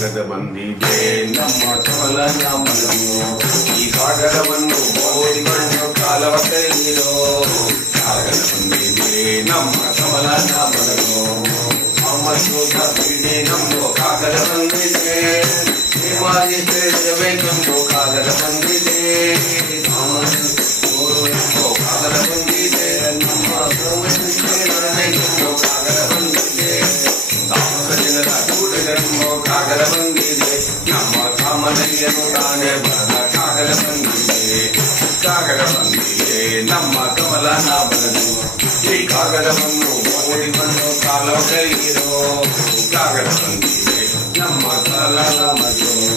ಕಾಗದ ಬಂದಿದೆ ನಮ್ಮ ಕಮಲ ನಾಮನವು ಈ ಕಾಗದವನ್ನು ಓದಿಕೊಂಡು ಕಾಲವ ಕೈಯಿರೋ ಕಾಗದ ಬಂದಿದೆ ನಮ್ಮ ಕಮಲ ನಾಮನವು ಅಮ್ಮತ್ತು ತಪ್ಪಿದೆ ನಮ್ಮ ಕಾಗದ ಬಂದಿದೆ ಹಿಮಾಲಿ ಬೇಕೆಂದು ಕಾಗದ ಬಂದಿದೆ ಕಾಗದ ಬಂದಿದೆ ನಮ್ಮ ಕಾಗದ ಬಂದಿದೆ ಜನರ ಕೂಟಗಳೆಂಬ ಕಾಗದ ಬಂದಿದೆ ನಮ್ಮ ಕಾಮನೆಯನ್ನು ತಾನೇ ಬರದ ಕಾಗದ ಬಂದಿದೆ ನಮ್ಮ ಕಮಲ ನಾಮನವು ಈ ಕಾಗದವನ್ನು ಓದಿಕೊಂಡು ಕಾಲ ಕೈಯಿರೋ ಕಾಗದ ಬಂದಿದೆ ನಮ್ಮ ಕಾಲ ನಾಮನವು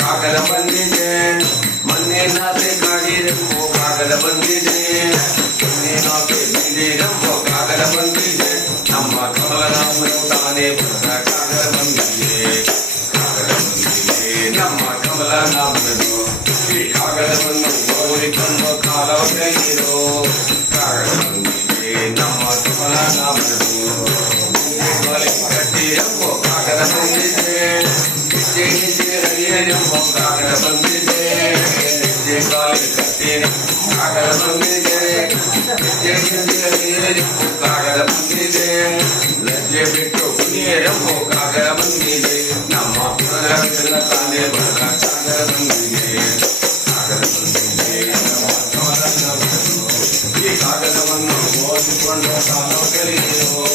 ಕಾಗದ ಬಂದಿದೆ ಮೊನ್ನೆ ನಾತೆ ಕಾಡಿರೆಂಬೋ ಕಾಗದ ಬಂದಿದೆ ಮೊನ್ನೆ ನಾತೆ ಬಿಡಿರೆಂಬೋ ಕಾಗದ ಬಂದಿದೆ ನಮ್ಮ ಕಮಲ ನಾಮನು ತಾನೇ ಬರದ ಕಾಗದ ಬಂದಿದೆ ನಮ್ಮ ಕಮಲ ನಾಮನು ಈ ಕಾಗದವನ್ನು ಓದಿಕೊಂಡು ಕಾಲ ಕೈಯಿರೋ ಕಾಗದ ಬಂದಿದೆ ನಮ್ಮ ಕಮಲ ನಾಮನು ಕಟ್ಟಿರೆಂಬೋ ಕಾಗದ ಬಂದಿದೆ ಹರಿಯರೆಂಬೋ ಕಾಗದ ಬಂದಿದೆ ಕಾಲಿ ಕಟ್ಟಿನ ಕಾಗದ ಬಂದಿದೆ ಕಾಗದ ಬಂದಿದೆ ಲಜ್ಜೆ ಬಿಟ್ಟು ಕುಣಿಯರೆಂಬೋ ಕಾಗದ ಬಂದಿದೆ ನಮ್ಮ ಪುನರೆಲ್ಲ ತಾನೇ ಬರದ ಕಾಗದ ಬಂದಿದೆ ನಮ್ಮ ಕಮಲ ನಾಮನವು ಈ ಕಾಗದವನ್ನು ಓದಿಕೊಂಡು ಕಾಲ ಕಲಿಯೋ